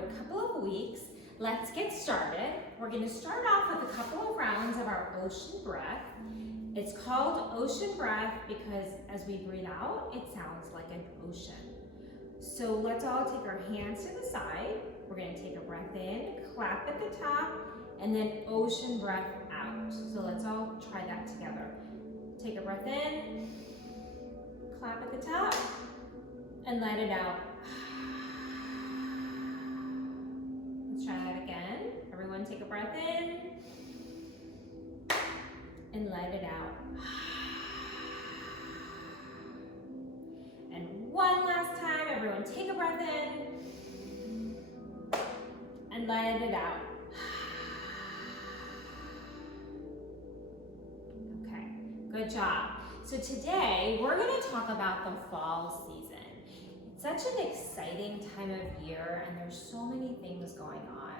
good couple of weeks. Let's get started. We're going to start off with a couple of rounds of our ocean breath. It's called ocean breath because as we breathe out, it sounds like an ocean. So let's all take our hands to the side. We're going to take a breath in, clap at the top, and then ocean breath out. So let's all try that together. Take a breath in, clap at the top, and let it out. Let's try that again. Everyone take a breath in, and let it out. And one last time, everyone take a breath in, and let it out. Okay, good job. So today, we're gonna talk about the fall season. It's such an exciting time of year, and there's so many things going on.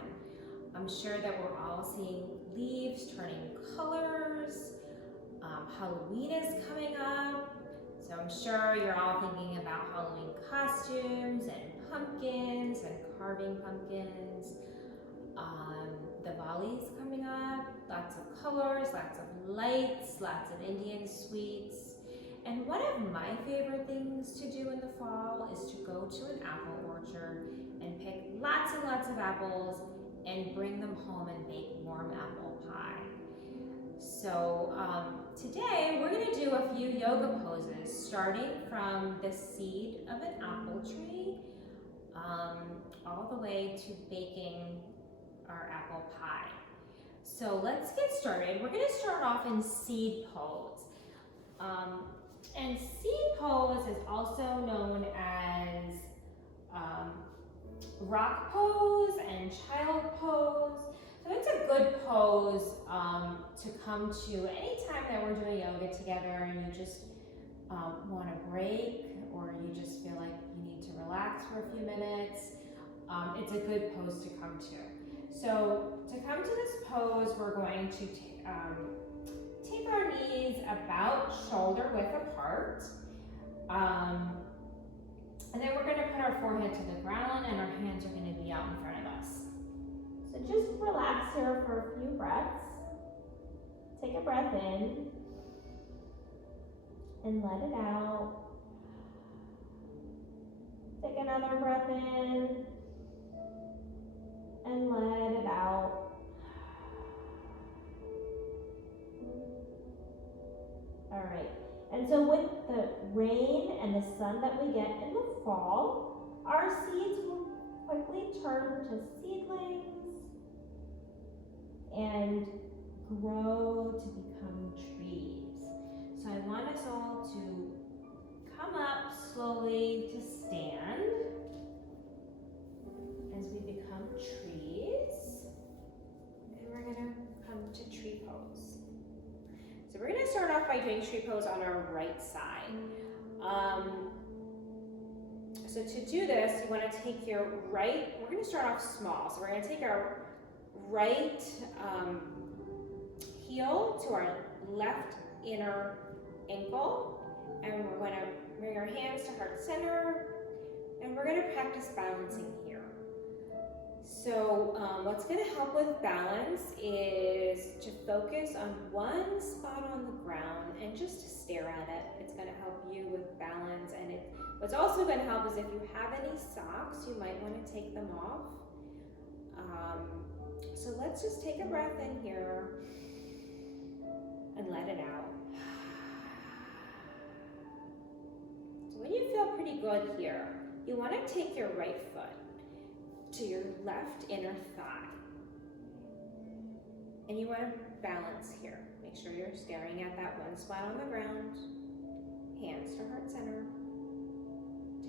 I'm sure that we're all seeing leaves turning colors. Halloween is coming up. So I'm sure you're all thinking about Halloween costumes and pumpkins and carving pumpkins. Diwali's coming up, lots of colors, lots of lights, lots of Indian sweets. And one of my favorite things to do in the fall is to go to an apple orchard and pick lots and lots of apples and bring them home and make warm apple pie. So today we're going to do a few yoga poses starting from the seed of an apple tree all the way to baking our apple pie. So let's get started. We're going to start off in seed pose. And seed pose is also known as rock pose and child pose. So it's a good pose to come to anytime that we're doing yoga together and you just want to break or you just feel like you need to relax for a few minutes. It's a good pose to come to. So to come to this pose, we're going to take our knees about shoulder width apart. And then we're going to put our forehead to the ground and our hands are going to be out in front of us. So just relax here for a few breaths. Take a breath in and let it out. Take another breath in and let it out. All right. And so with the rain and the sun that we get in the fall, our seeds will quickly turn to seedlings and grow to become trees. So I want us all to come up slowly to stand as we become trees. And we're gonna come to tree pose. So we're gonna start off by doing tree pose on our right side. So to do this, you wanna take your right, we're gonna start off small. So we're gonna take our right heel to our left inner ankle, and we're going to bring our hands to heart center, and we're going to practice balancing here. So what's going to help with balance is to focus on one spot on the ground and just to stare at it. It's going to help you with balance, and what's also going to help is if you have any socks, you might want to take them off. So let's just take a breath in here and let it out. So when you feel pretty good here, you want to take your right foot to your left inner thigh. And you want to balance here. Make sure you're staring at that one spot on the ground. Hands to heart center.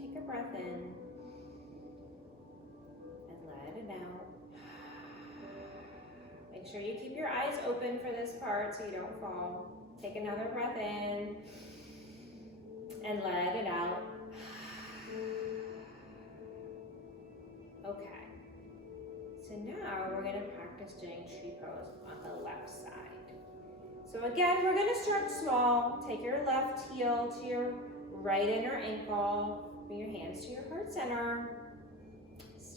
Take a breath in and let it out. Make sure you keep your eyes open for this part so you don't fall. Take another breath in and let it out. Okay. So now we're going to practice doing tree pose on the left side. So again, we're going to start small. Take your left heel to your right inner ankle. Bring your hands to your heart center.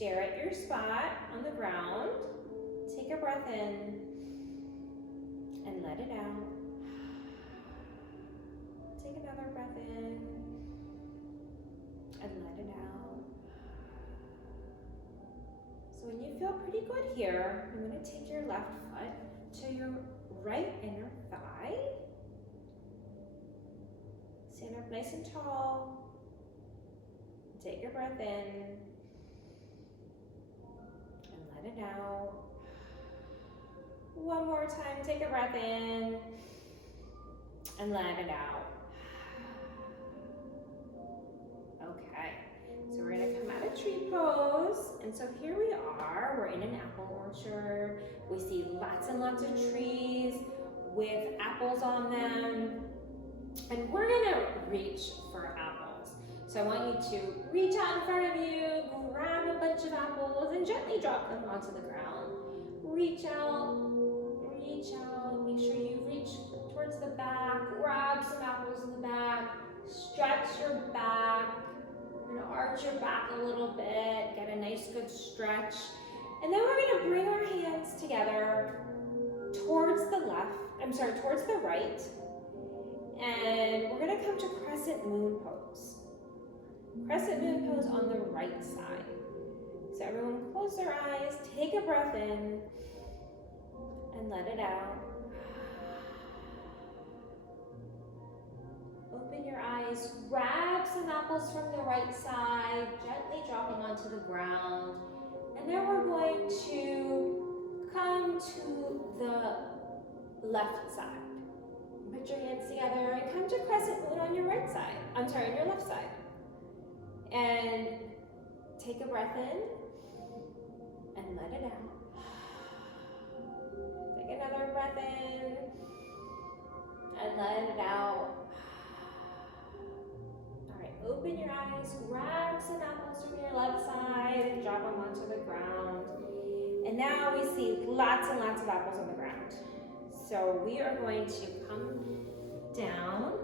stare at your spot on the ground. Take a breath in and let it out. Take another breath in and let it out. So when you feel pretty good here, I'm going to take your left foot to your right inner thigh. Stand up nice and tall. Take your breath in and let it out. One more time, take a breath in and let it out. Okay, so we're gonna come out of tree pose. And so here we are, we're in an apple orchard. We see lots and lots of trees with apples on them. And we're gonna reach for apples. So I want you to reach out in front of you, grab a bunch of apples and gently drop them onto the ground. Reach out, make sure you reach towards the back, grab some apples in the back, stretch your back. You're gonna arch your back a little bit, get a nice good stretch. And then we're gonna bring our hands together towards the right. And we're gonna come to crescent moon pose. Crescent moon pose on the right side. So everyone close their eyes, take a breath in, and let it out. Open your eyes, grab some apples from the right side, gently drop them onto the ground. And then we're going to come to the left side. Put your hands together and come to crescent moon on your right side. On your left side. And take a breath in and let it out. Take another breath in and let it out. All right, open your eyes, grab some apples from your left side and drop them onto the ground. And now we see lots and lots of apples on the ground. So we are going to come down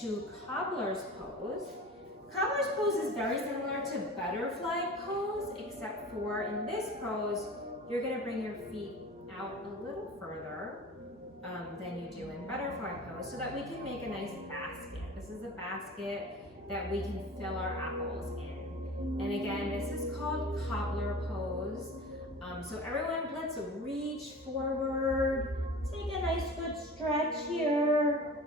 to cobbler's pose. Cobbler's pose is very similar to butterfly pose, except for in this pose, you're gonna bring your feet out a little further than you do in butterfly pose so that we can make a nice basket. This is a basket that we can fill our apples in. And again, this is called cobbler pose. So everyone, let's reach forward. Take a nice good stretch here.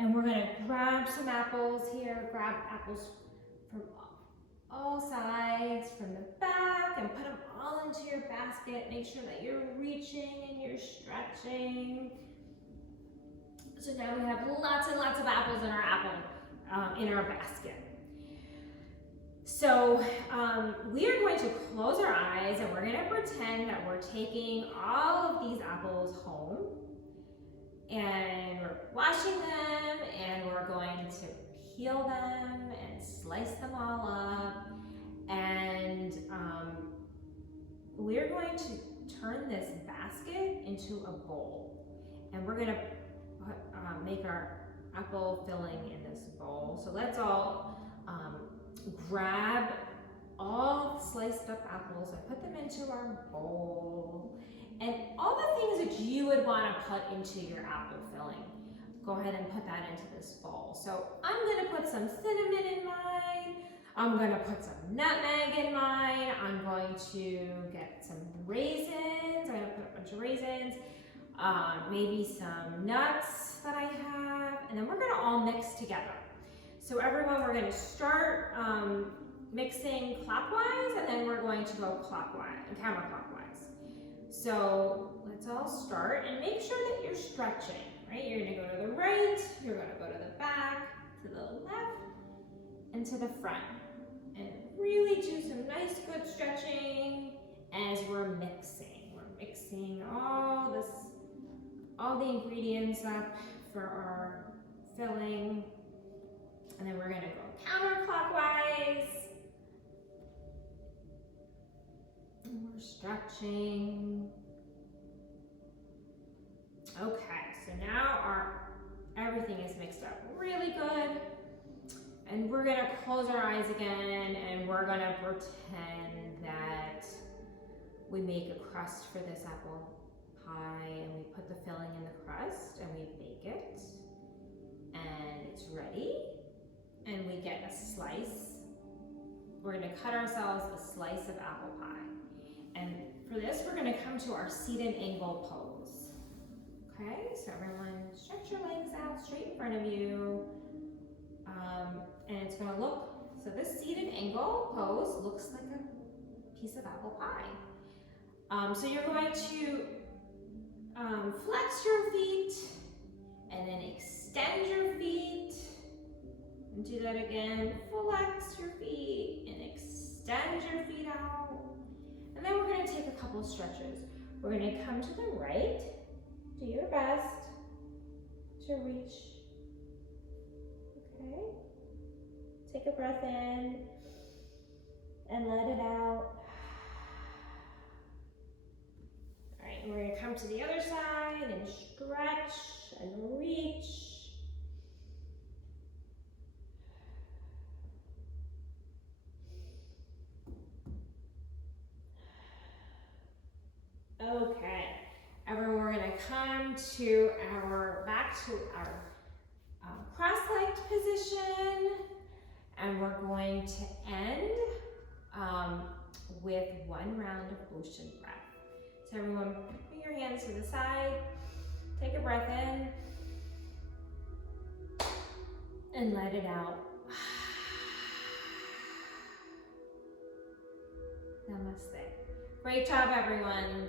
And we're gonna grab some apples here. Grab apples from all sides, from the back, and put them all into your basket. Make sure that you're reaching and you're stretching. So now we have lots and lots of apples in our basket. So we are going to close our eyes and we're going to pretend that we're taking all of these apples home and we're washing them and we're going to peel them and slice them all up, and we're going to turn this basket into a bowl, and we're going to make our apple filling in this bowl. So let's all grab all sliced up apples and put them into our bowl. And all the things that you would want to put into your apple filling, go ahead and put that into this bowl. So I'm going to put some cinnamon in mine. I'm going to put some nutmeg in mine. I'm going to get some raisins. I'm going to put a bunch of raisins, maybe some nuts that I have, and then we're going to all mix together. So everyone, we're going to start mixing clockwise, and then we're going to go clockwise and counterclockwise. So let's all start, and make sure that you're stretching, right? You're going to go to the right, you're going to go to the back, to the left, and to the front. And really do some nice good stretching as we're mixing. We're mixing all the ingredients up for our filling. And then we're going to go counterclockwise. And we're stretching. Okay, so now everything is mixed up really good. And we're gonna close our eyes again and we're gonna pretend that we make a crust for this apple pie and we put the filling in the crust and we bake it. And it's ready. And we get a slice. We're gonna cut ourselves a slice of apple pie. And for this, we're gonna come to our seated angle pose. Okay, so everyone stretch your legs out straight in front of you. And it's gonna look, so this seated angle pose looks like a piece of apple pie. So you're going to flex your feet and then extend your feet. And do that again. Flex your feet and extend your feet out. And then we're going to take a couple stretches. We're going to come to the right. Do your best to reach. Okay. Take a breath in and let it out. All right, and we're going to come to the other side and stretch and reach. Okay, everyone, we're going to come to back to our cross-legged position, and we're going to end with one round of ocean breath. So everyone, bring your hands to the side, take a breath in, and let it out. Namaste. Great job, everyone.